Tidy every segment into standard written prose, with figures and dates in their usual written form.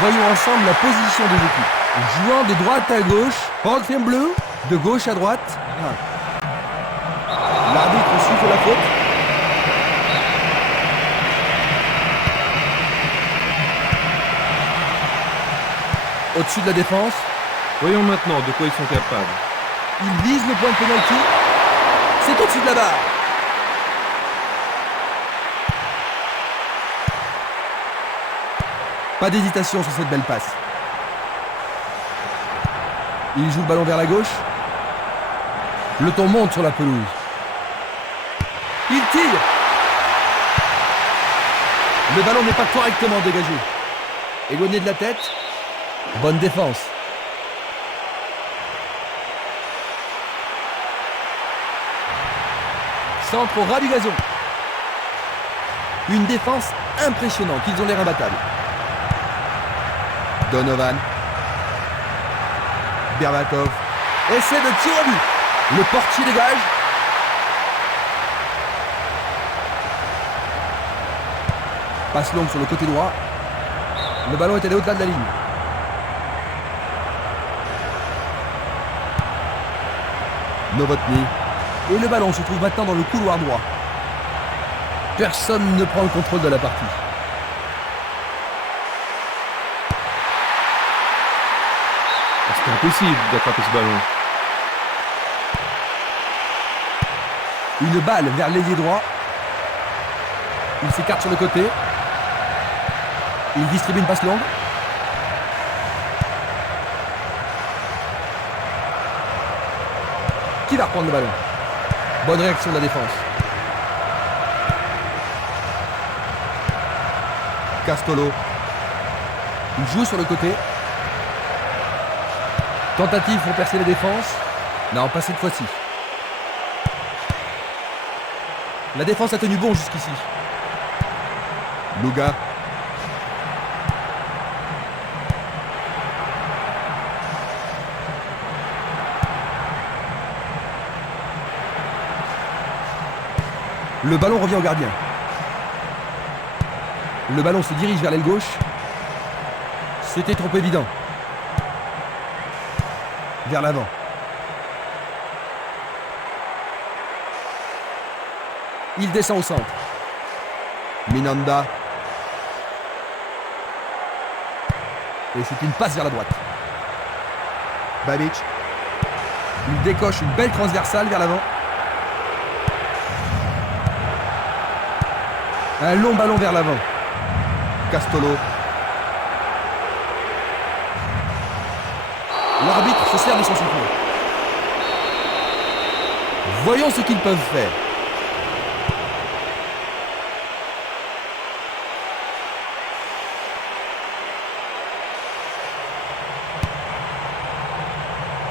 Voyons ensemble la position des équipes. Jouant de droite à gauche, Portefeuille bleu, de gauche à droite. L'arbitre siffle la faute. Au-dessus de la défense. Voyons maintenant de quoi ils sont capables. Il vise le point de pénalty. C'est au-dessus de la barre. Pas d'hésitation sur cette belle passe. Il joue le ballon vers la gauche. Le ton monte sur la pelouse. Il tire. Le ballon n'est pas correctement dégagé. Éloigné de la tête. Bonne défense. Centre au ras du gazon. Une défense impressionnante. Ils ont l'air imbattables. Donovan. Berbatov. Essai de tir au but. Le portier dégage. Passe longue sur le côté droit. Le ballon est allé au-delà de la ligne. Novotny. Et le ballon se trouve maintenant dans le couloir droit. Personne ne prend le contrôle de la partie. C'est impossible d'attraper ce ballon. Une balle vers l'ailier droit. Il s'écarte sur le côté. Il distribue une passe longue. Qui va reprendre le ballon? Bonne réaction de la défense. Castolo. Il joue sur le côté. Tentative pour percer les défenses. Non, pas cette fois-ci. La défense a tenu bon jusqu'ici. Luga. Le ballon revient au gardien. Le ballon se dirige vers l'aile gauche. C'était trop évident. Vers l'avant. Il descend au centre. Minanda. Et c'est une passe vers la droite. Babic. Il décoche une belle transversale vers l'avant. Un long ballon vers l'avant. Castolo. L'arbitre se sert de son souffle. Voyons ce qu'ils peuvent faire.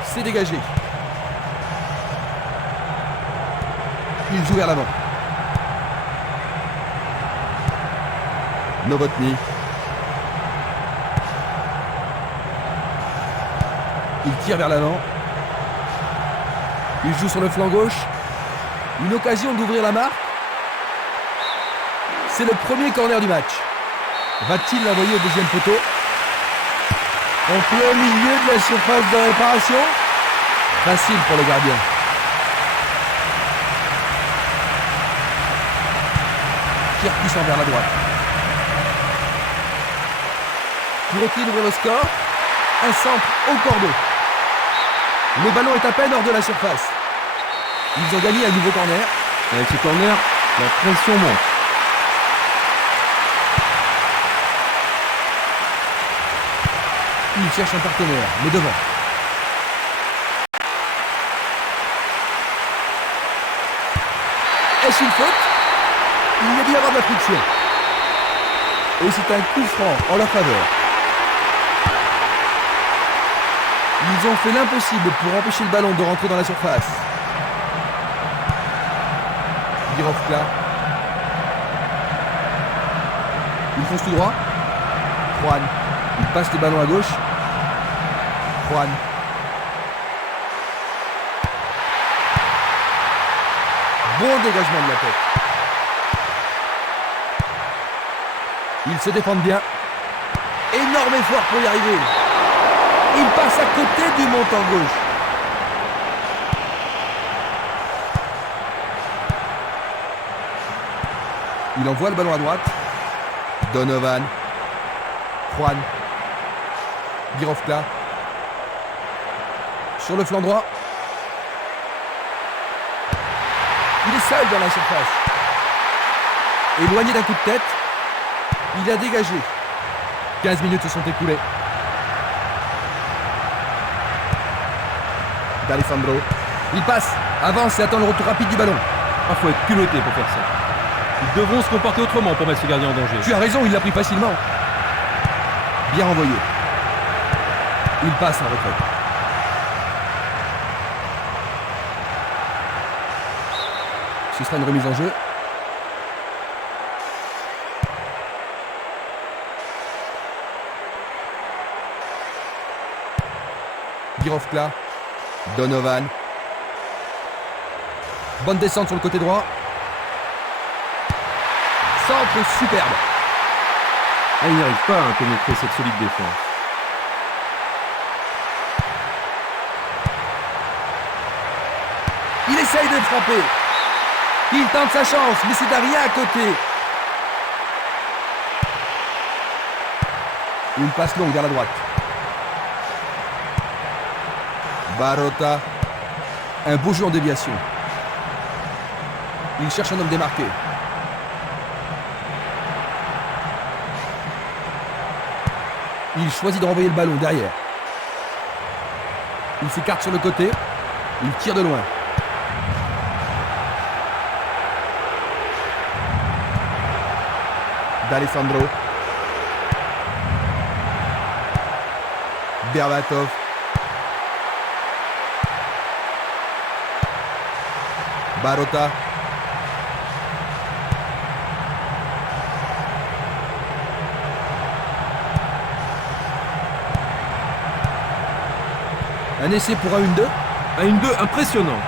C'est dégagé. Il joue vers l'avant. Novotny. Il tire vers l'avant. Il joue sur le flanc gauche. Une occasion d'ouvrir la marque. C'est le premier corner du match. Va-t-il l'envoyer au deuxième poteau? En plein milieu de la surface de réparation. Facile pour le gardien. Tir puissant vers la droite. Pourrait-il ouvrir le score? Un centre au cordeau. Le ballon est à peine hors de la surface. Ils ont gagné un nouveau corner. Avec ce corner, la pression monte. Il cherche un partenaire, mais devant. Est-ce une faute? Il y a dû y avoir de la friction. Et c'est un coup franc en leur faveur. Ils ont fait l'impossible pour empêcher le ballon de rentrer dans la surface. Girovka. Il fonce tout droit. Juan. Il passe le ballon à gauche. Juan. Bon dégagement de la tête. Ils se défendent bien. Énorme effort pour y arriver. Il passe à côté du montant gauche. Il envoie le ballon à droite. Donovan. Juan. Birovka. Sur le flanc droit. Il est seul dans la surface. Éloigné d'un coup de tête. Il a dégagé. 15 minutes se sont écoulées. D'Alessandro. Il passe, avance et attend le retour rapide du ballon. Ah, faut être culotté pour faire ça. Ils devront se comporter autrement pour mettre ce gardien en danger. Tu as raison, il l'a pris facilement. Bien renvoyé. Il passe en retrait. Ce sera une remise en jeu. Birovka. Donovan. Bonne descente sur le côté droit. Centre superbe. Ah, il n'y arrive pas à pénétrer cette solide défense. Il essaye de frapper. Il tente sa chance, mais c'est rien à côté. Une passe longue vers la droite. Barota. Un beau jeu en déviation. Il cherche un homme démarqué. Il choisit de renvoyer le ballon derrière. Il s'écarte sur le côté. Il tire de loin. D'Alessandro. Berbatov. Barota. Un essai pour un 1-2. Un 1-2 impressionnant.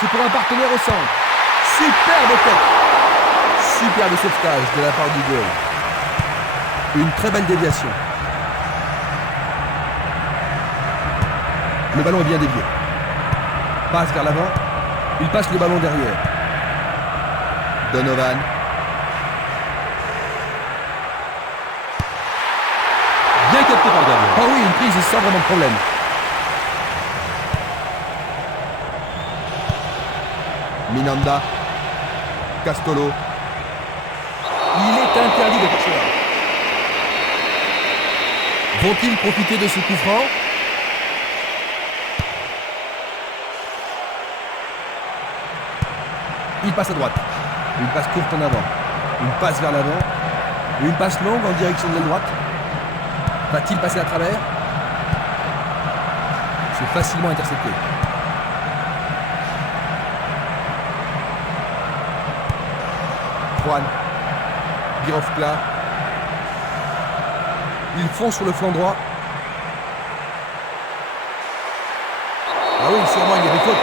C'est pour un partenaire au centre. Superbe tête. Superbe sauvetage de la part du goal. Une très belle déviation. Le ballon est bien dévié. Passe vers l'avant. Il passe le ballon derrière. Donovan. Bien capté par le gardien. Ah oui, une prise sans vraiment de problème. Minanda. Castolo. Il est interdit de faire cela. Vont-ils profiter de ce coup franc? Il passe à droite. Une passe courte en avant. Une passe vers l'avant. Une passe longue en direction de la droite. Va-t-il passer à travers? C'est facilement intercepté. Juan. Birovka. Ils fonce sur le flanc droit. Ah oui, sûrement il y avait faute.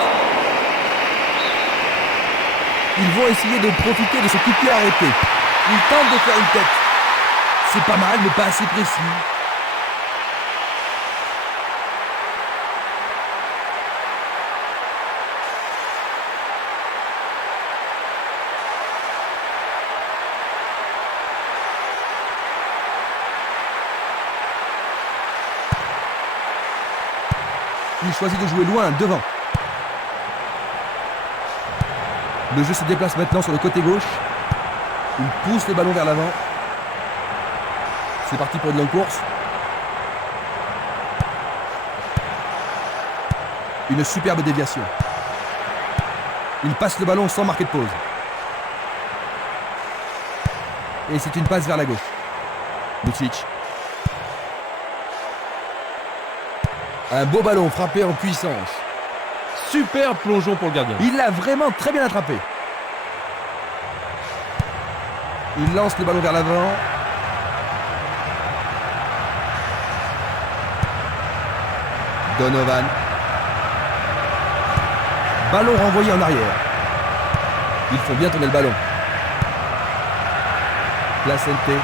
Ils vont essayer de profiter de ce coup de pied arrêté. Ils tentent de faire une tête. C'est pas mal, mais pas assez précis. Il choisit de jouer loin, devant. Le jeu se déplace maintenant sur le côté gauche. Il pousse le ballon vers l'avant. C'est parti pour une longue course. Une superbe déviation. Il passe le ballon sans marquer de pause. Et c'est une passe vers la gauche. Lucic. Un beau ballon frappé en puissance. Super plongeon pour le gardien. Il l'a vraiment très bien attrapé. Il lance le ballon vers l'avant. Donovan. Ballon renvoyé en arrière. Ils font bien tourner le ballon. Placente.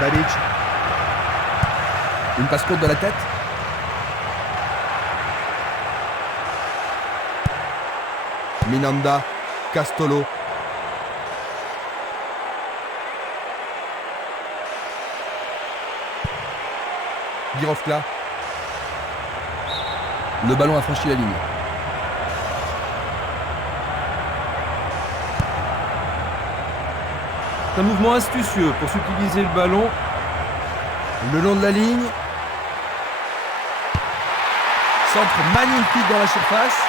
Babic. Une passe courte de la tête. Minanda. Castolo. Girovka. Le ballon a franchi la ligne. C'est un mouvement astucieux pour subtiliser le ballon. Le long de la ligne. Centre magnifique dans la surface.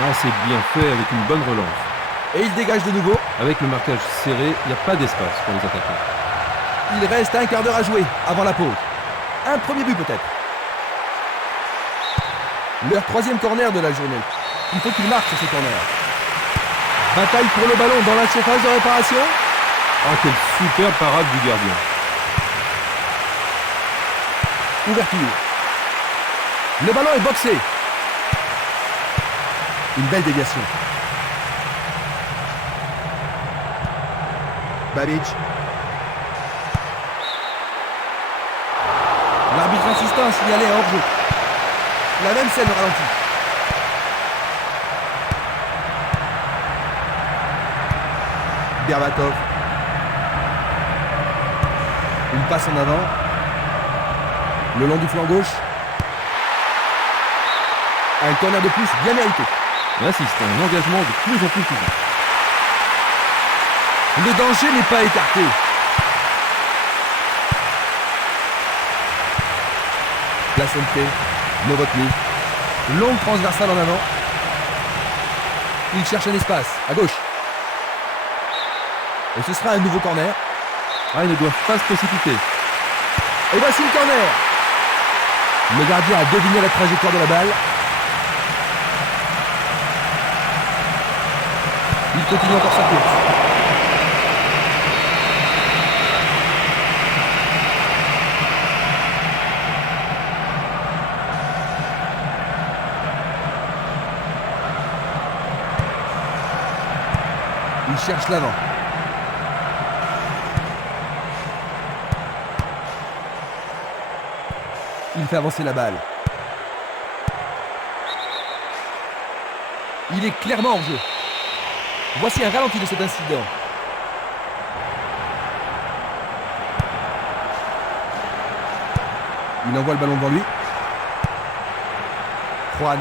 Ah, c'est bien fait avec une bonne relance. Et il dégage de nouveau. Avec le marquage serré, il n'y a pas d'espace pour les attaquants. Il reste un quart d'heure à jouer avant la pause. Un premier but peut-être. Leur troisième corner de la journée. Il faut qu'il marque sur ce corner. Bataille pour le ballon dans la surface de réparation. Ah, quelle super parade du gardien. Ouverture. Le ballon est boxé. Une belle déviation. Babic. L'arbitre insistant a signalé un hors-jeu. La même scène au ralenti. Berbatov. Une passe en avant. Le long du flanc gauche. Un corner de plus bien mérité. Là, c'est un engagement de plus en plus physique. Le danger n'est pas écarté. Placente, Novotny. Longue transversale en avant. Il cherche un espace, à gauche. Et ce sera un nouveau corner. Ah, ils ne doivent pas se précipiter. Et voici le corner. Le gardien a deviné la trajectoire de la balle. Il continue encore sa course. Il cherche l'avant. Il fait avancer la balle. Il est clairement en jeu. Voici un ralenti de cet incident. Il envoie le ballon devant lui. Juan.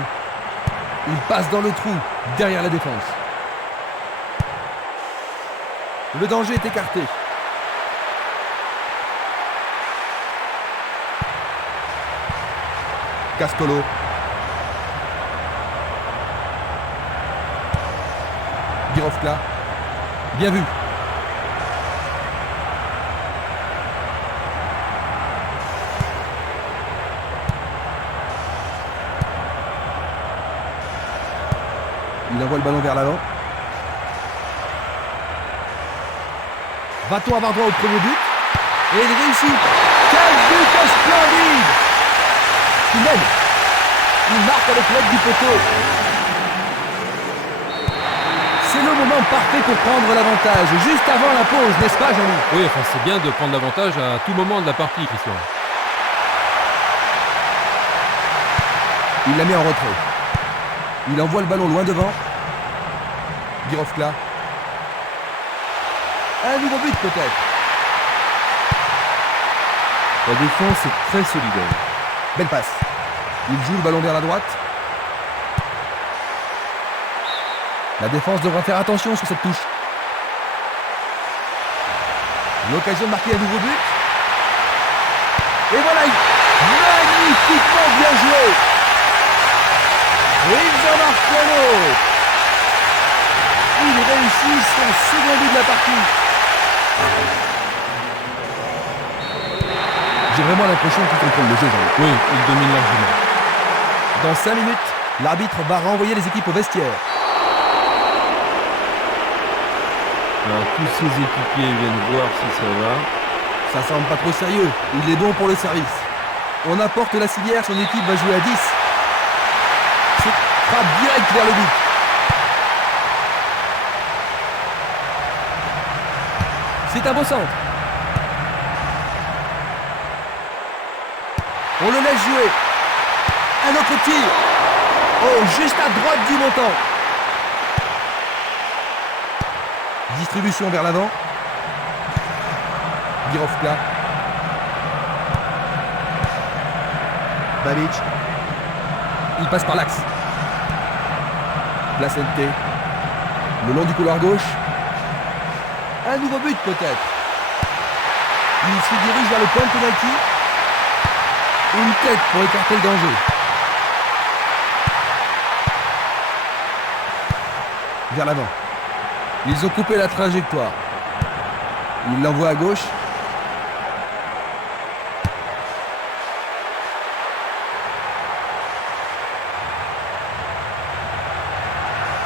Il passe dans le trou, derrière la défense. Le danger est écarté. Castolo. Girovka. Bien vu. Il envoie le ballon vers l'avant. Va-t-on avoir droit au premier but? Et il réussit. Quel but splendide! Il mène. Il marque avec l'aide du poteau. C'est le moment parfait pour prendre l'avantage, juste avant la pause, n'est-ce pas, Jean-Louis? Oui, enfin, c'est bien de prendre l'avantage à tout moment de la partie, Christian. Il la met en retrait. Il envoie le ballon loin devant. Girovka. Un nouveau but peut-être. La défense est très solidaire. Belle passe. Il joue le ballon vers la droite. La défense devra faire attention sur cette touche. L'occasion de marquer un nouveau but. Et voilà, magnifiquement bien joué. Et ils en marquent un autre. Il réussit son second but de la partie. J'ai vraiment l'impression qu'il contrôle le jeu, Jean-Luc. Oui, il domine largement. Dans 5 minutes, l'arbitre va renvoyer les équipes au vestiaire. Alors, tous ses équipiers viennent voir si ça va. Ça semble pas trop sérieux. Il est bon pour le service. On apporte la civière, son équipe va jouer à 10. C'est frappe direct vers le but. C'est un beau centre. On le laisse jouer. Un autre tir. Oh, juste à droite du montant. Distribution vers l'avant. Birovka. Babic. Il passe par l'axe. Placente. Le long du couloir gauche. Un nouveau but peut-être. Il se dirige vers le point de penalty. Une tête pour écarter le danger. Vers l'avant. Ils ont coupé la trajectoire. Il l'envoie à gauche.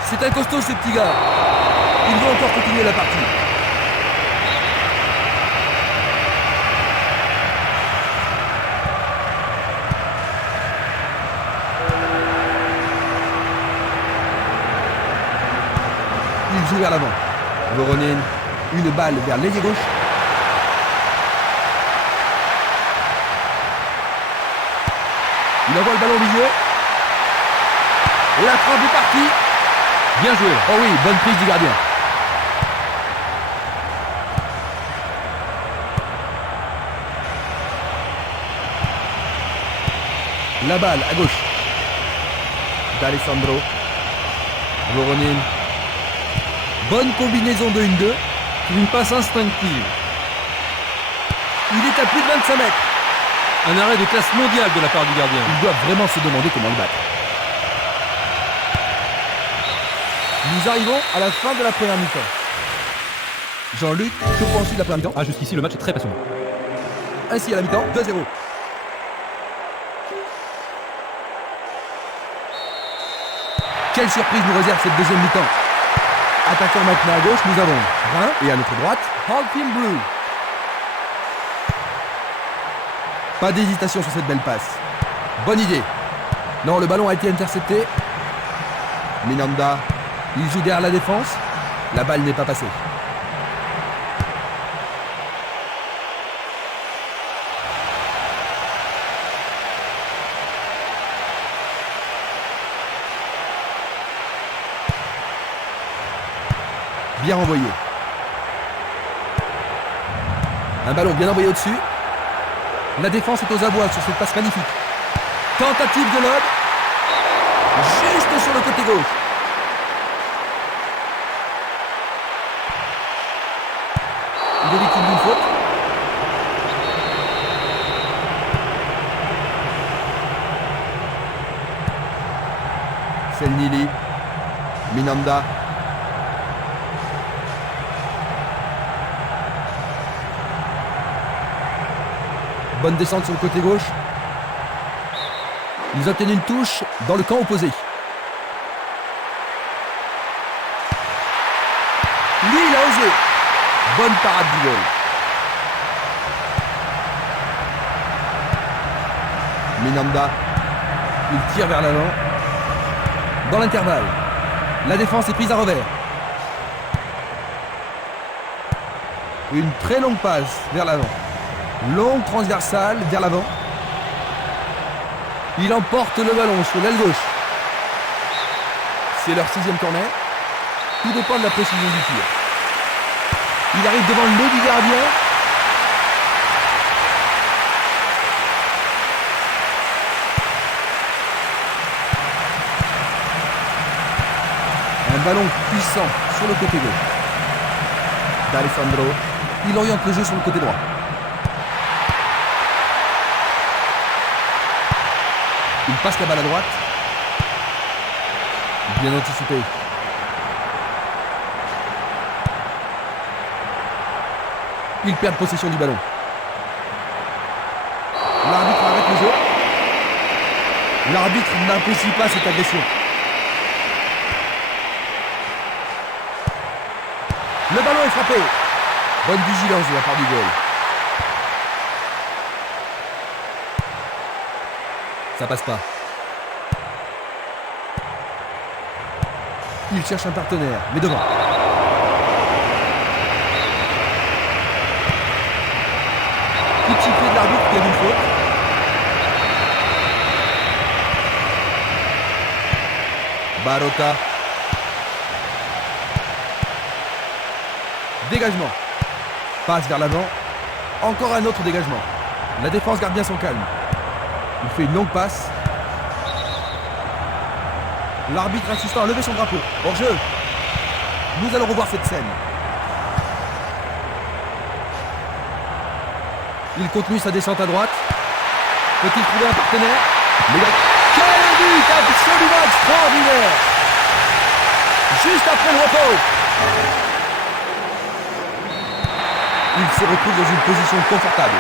C'est un costaud ce petit gars. Il veut encore continuer la partie. Il joue vers l'avant. Voronin, une balle vers l'ailier gauche. Il envoie le ballon au milieu. La frappe est partie. Bien joué. Oh oui, bonne prise du gardien. La balle à gauche. D'Alessandro. Voronin. Bonne combinaison de 1-2. Une passe instinctive. Il est à plus de 25 mètres. Un arrêt de classe mondiale de la part du gardien. Ils doivent vraiment se demander comment le battre. Nous arrivons à la fin de la première mi-temps. Jean-Luc, que penses-tu de la première mi-temps? Ah, jusqu'ici, le match est très passionnant. Ainsi à la mi-temps, 2-0. Quelle surprise nous réserve cette deuxième mi-temps? Attaquant maintenant à gauche, nous avons Brun et à notre droite, Holcim Blue. Pas d'hésitation sur cette belle passe. Bonne idée. Non, le ballon a été intercepté. Minanda, il joue derrière la défense. La balle n'est pas passée. Bien renvoyé. Un ballon bien envoyé au-dessus. La défense est aux abois sur cette passe magnifique. Tentative de lob. Juste sur le côté gauche. Il est victime d'une faute. Selnili. Minanda. Bonne descente sur le côté gauche. Ils obtiennent une touche dans le camp opposé. Lui, il a osé. Bonne parade du goal. Minanda. Il tire vers l'avant. Dans l'intervalle, la défense est prise à revers. Une très longue passe vers l'avant. Longue transversale vers l'avant. Il emporte le ballon sur l'aile gauche. C'est leur 6e corner. Tout dépend de la précision du tir. Il arrive devant le nez du gardien. Un ballon puissant sur le côté gauche. D'Alessandro. Il oriente le jeu sur le côté droit. Il passe la balle à droite. Bien anticipé. Ils perdent possession du ballon. L'arbitre arrête le jeu. L'arbitre n'apprécie pas cette agression. Le ballon est frappé. Bonne vigilance de la part du goal. Ça passe pas. Il cherche un partenaire, mais devant. Coup de sifflet de l'arbitre qui a une faute. Barota. Dégagement. Passe vers l'avant. Encore un autre dégagement. La défense garde bien son calme. Il fait une longue passe. L'arbitre assistant a levé son drapeau. Hors jeu. Nous allons revoir cette scène. Il continue sa descente à droite. Peut-il trouver un partenaire? Quel but absolument extraordinaire! Juste après le repos. Il se retrouve dans une position confortable.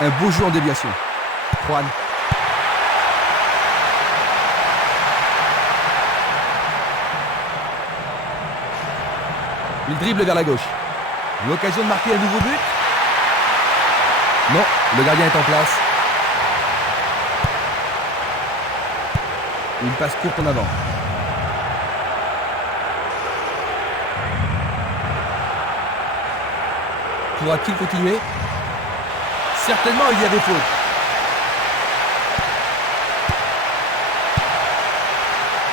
Un beau jeu en déviation. Juan. Il dribble vers la gauche. L'occasion de marquer un nouveau but? Non, le gardien est en place. Une passe courte en avant. Pourra-t-il continuer? Certainement, il y avait faute.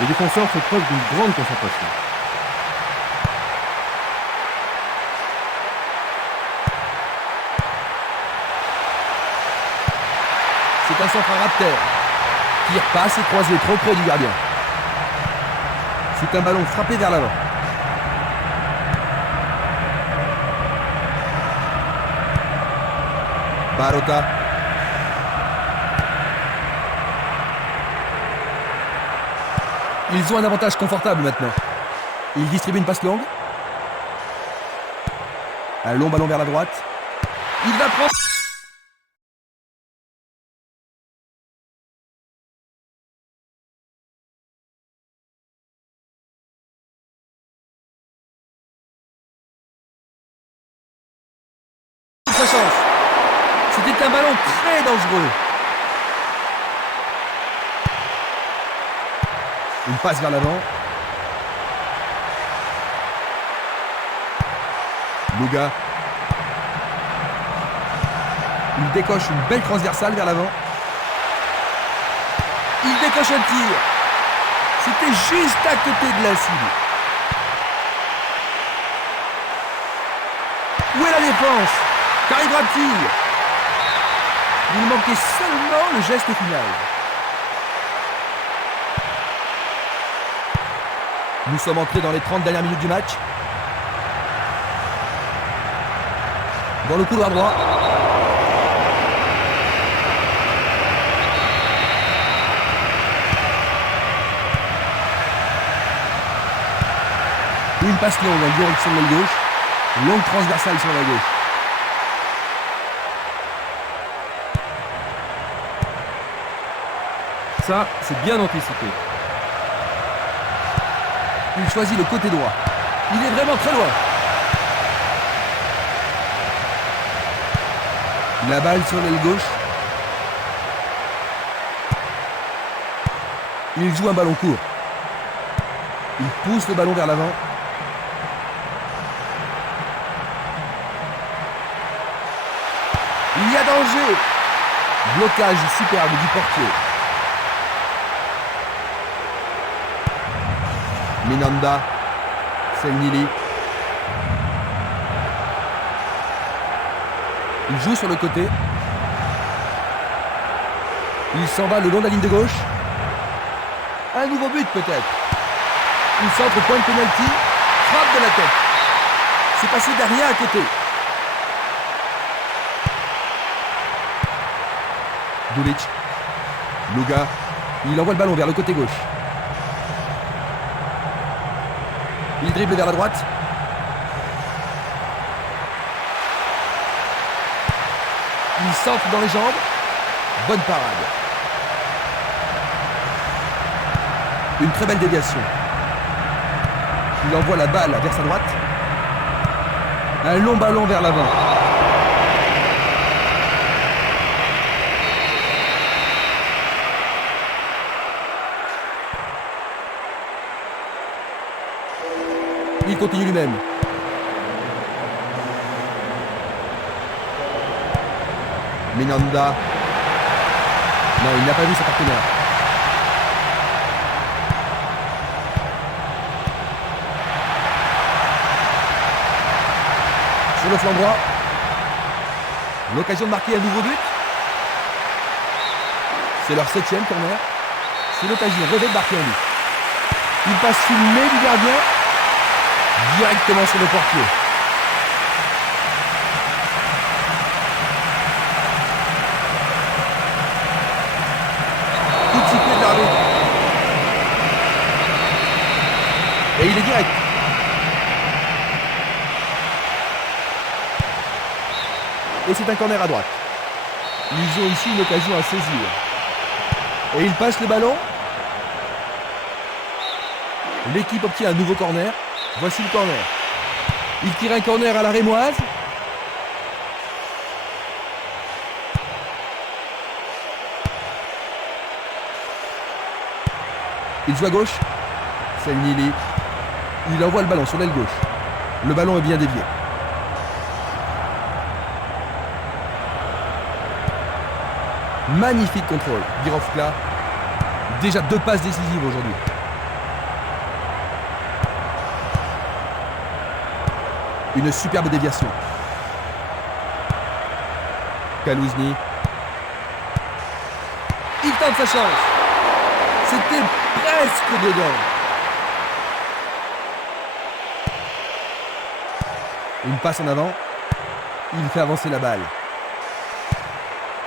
Les défenseurs font preuve d'une grande concentration. C'est un centre à ras de terre. Qui repasse et croisé trop près du gardien. C'est un ballon frappé vers l'avant. Barota. Ils ont un avantage confortable maintenant. Ils distribuent une passe longue. Un long ballon vers la droite. Il va prendre... sa chance. C'était un ballon très dangereux. Une passe vers l'avant. Luga. Il décoche une belle transversale vers l'avant. Il décoche un tir. C'était juste à côté de la cible. Où est la défense? Qu'arrivera-t-il? Il manquait seulement le geste final. Nous sommes entrés dans les 30 dernières minutes du match. Dans le couloir droit. Une passe longue en direction de l'aile gauche. Longue transversale sur la gauche. Ça, c'est bien anticipé. Il choisit le côté droit. Il est vraiment très loin. La balle sur l'aile gauche. Il joue un ballon court. Il pousse le ballon vers l'avant. Il y a danger. Blocage superbe du portier. Minanda, Selnili. Il joue sur le côté. Il s'en va le long de la ligne de gauche. Un nouveau but peut-être. Il centre point de penalty. Frappe de la tête. C'est passé derrière à côté. Dulic. Luga. Il envoie le ballon vers le côté gauche. Il dribble vers la droite. Il centre dans les jambes. Bonne parade. Une très belle déviation. Il envoie la balle vers sa droite. Un long ballon vers l'avant. Il continue lui-même. Minanda. Non, il n'a pas vu son partenaire. sur le flanc droit. L'occasion de marquer un nouveau but. C'est leur 7e corner. C'est l'occasion rêvée de marquer un but. Il passe sous le nez du gardien, directement sur le portier. Coup de sifflet de l'arbitre. Et il est direct. Et c'est un corner à droite. Ils ont ici une occasion à saisir. Et il passe le ballon. L'équipe obtient un nouveau corner. Voici le corner. Il tire un corner à la rémoise. Il joue à gauche. C'est Nili. Il envoie le ballon sur l'aile gauche. Le ballon est bien dévié. Magnifique contrôle. Birovka. Déjà 2 passes décisives aujourd'hui. Une superbe déviation. Kalouzny. Il tente sa chance. C'était presque dedans. Une passe en avant. Il fait avancer la balle.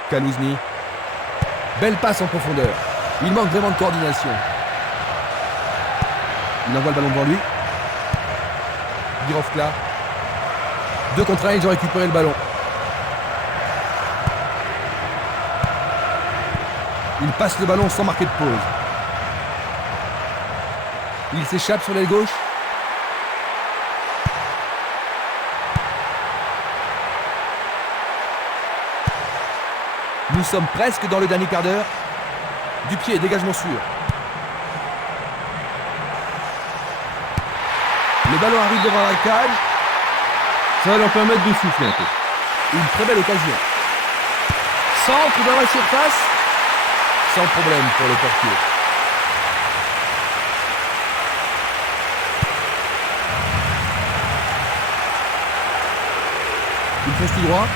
Kalouzny. Belle passe en profondeur. Il manque vraiment de coordination. Il envoie le ballon devant lui. Birovka. 2 contre 1, ils ont récupéré le ballon. Il passe le ballon sans marquer de pause. Il s'échappe sur l'aile gauche. Nous sommes presque dans le dernier quart d'heure. Du pied, dégagement sûr. Le ballon arrive devant la cage. Ça va leur permettre de souffler un peu. Une très belle occasion. Centre dans la surface. Sans problème pour le portier. Il fonce tout droit.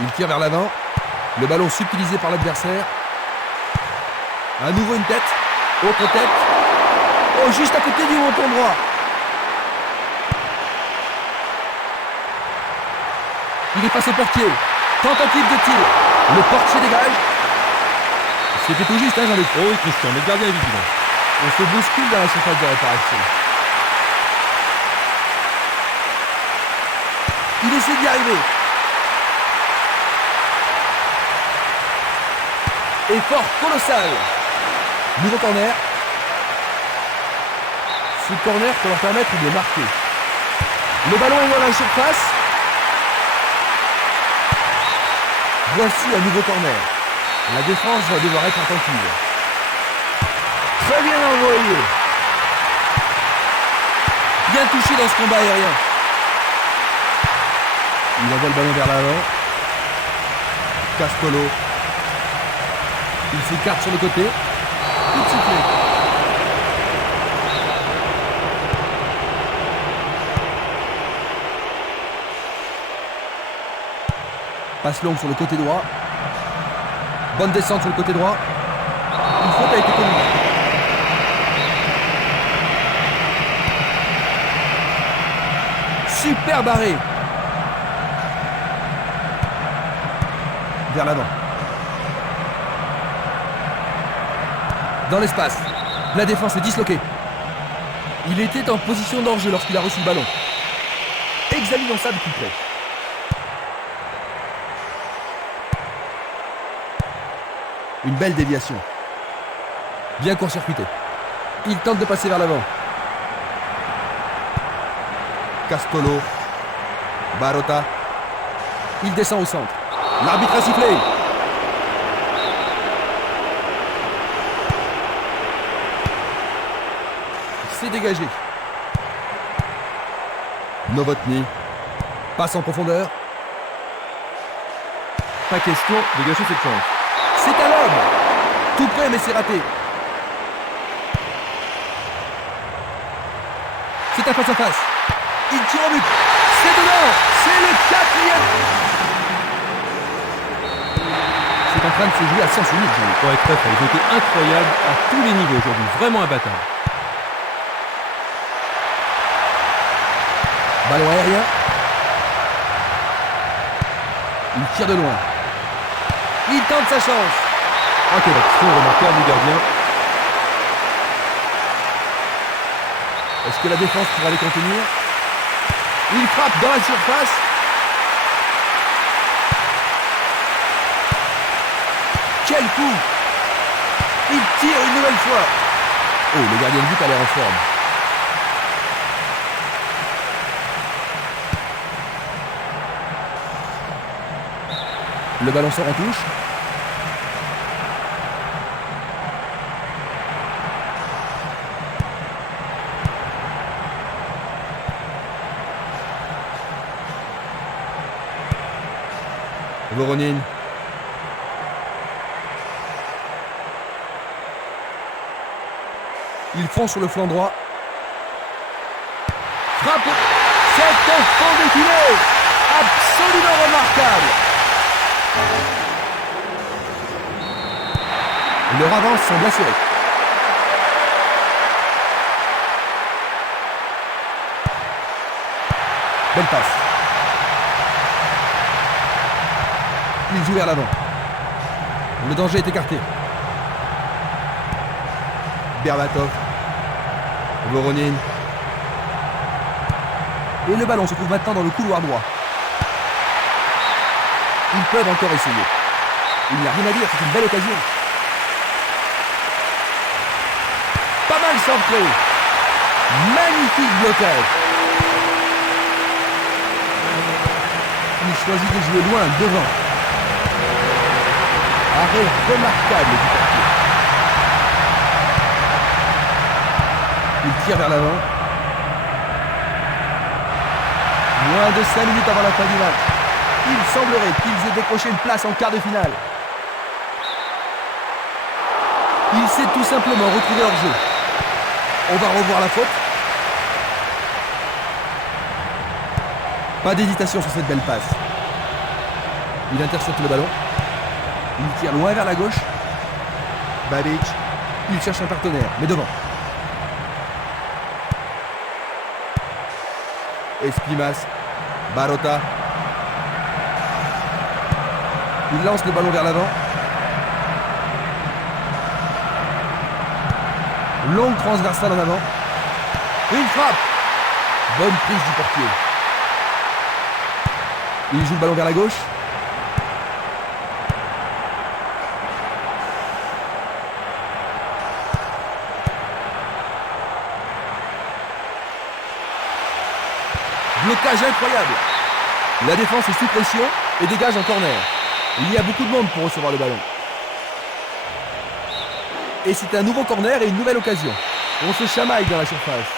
Il tire vers l'avant. Le ballon subtilisé par l'adversaire. À nouveau une tête. Autre tête. Oh, juste à côté du menton droit. Il est face au portier. Tentative de tir. Le portier dégage. C'était tout juste, hein, Jean-Luc? Oh oui, Christian, mais le gardien est vigilant. On se bouscule dans la surface de réparation. Il essaie d'y arriver. Effort colossal. Nouveau corner. Ce corner peut leur permettre de marquer. Le ballon est dans la surface. Voici un nouveau corner. La défense va devoir être attentive. Très bien envoyé. Bien touché dans ce combat aérien. Il envoie le ballon vers l'avant. Caspolo. Il s'écarte sur le côté. Coup de sifflet. Passe longue sur le côté droit. Bonne descente sur le côté droit. Une faute a été commise. Super barré. Vers l'avant. Dans l'espace. La défense est disloquée. Il était en position d'enjeu lorsqu'il a reçu le ballon. Examinons ça de plus près. Une belle déviation. Bien court-circuité. Il tente de passer vers l'avant. Castolo. Barota. Il descend au centre. L'arbitre a sifflé. C'est dégagé. Novotny. Passe en profondeur. Pas question de gâcher cette chance. C'est à l'homme. Tout près mais c'est raté. C'est un face-à-face. Il tire au but. C'est dedans. C'est le 4e. C'est en train de se jouer à sens unique. Pour être très franc, ils ont été incroyables à tous les niveaux aujourd'hui. Vraiment imbattables. Ballon aérien. Il tire de loin. Il tente sa chance. Ah, quelle action remarquable du gardien. Est-ce que la défense pourra les contenir? Il frappe dans la surface. Quel coup! Il tire une nouvelle fois. Oh, le gardien de but a l'air en forme. Le ballon sort en touche. Voronin. Il prend sur le flanc droit. Frappe. C'est un fond de filet. Absolument remarquable. Leur avance semble assurée. Belle passe. Il joue vers l'avant. Le danger est écarté. Berbatov. Voronin. Et le ballon se trouve maintenant dans le couloir droit. Ils peuvent encore essayer. Il n'y a rien à dire, c'est une belle occasion. Pas mal centré. Magnifique blocage. Il choisit de jouer loin, devant. Arrêt remarquable du portier. Il tire vers l'avant. Moins de 5 minutes avant la fin du match. Il semblerait qu'ils aient décroché une place en quart de finale. Il s'est tout simplement retrouvé hors jeu. On va revoir la faute. Pas d'hésitation sur cette belle passe. Il intercepte le ballon. Il tire loin vers la gauche. Babic. Il cherche un partenaire, mais devant. Esprimas. Barota. Il lance le ballon vers l'avant. Longue transversale en avant. Une frappe. Bonne prise du portier. Il joue le ballon vers la gauche. Blocage incroyable. La défense est sous pression et dégage un corner. Il y a beaucoup de monde pour recevoir le ballon. Et c'est un nouveau corner et une nouvelle occasion. On se chamaille dans la surface.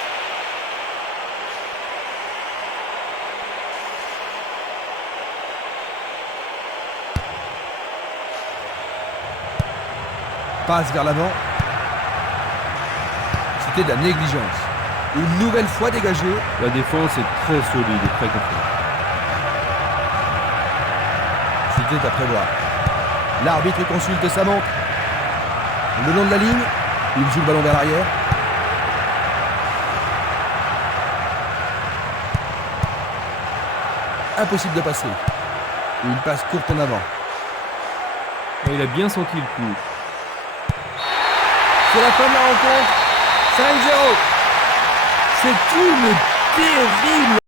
Passe vers l'avant. C'était de la négligence. Une nouvelle fois dégagée. La défense est très solide et très confiante. C'était à prévoir. L'arbitre consulte sa montre. Le long de la ligne, il joue le ballon vers l'arrière. Impossible de passer. Une passe courte en avant. Et il a bien senti le coup. C'est la fin de la rencontre. 5-0. C'est une terrible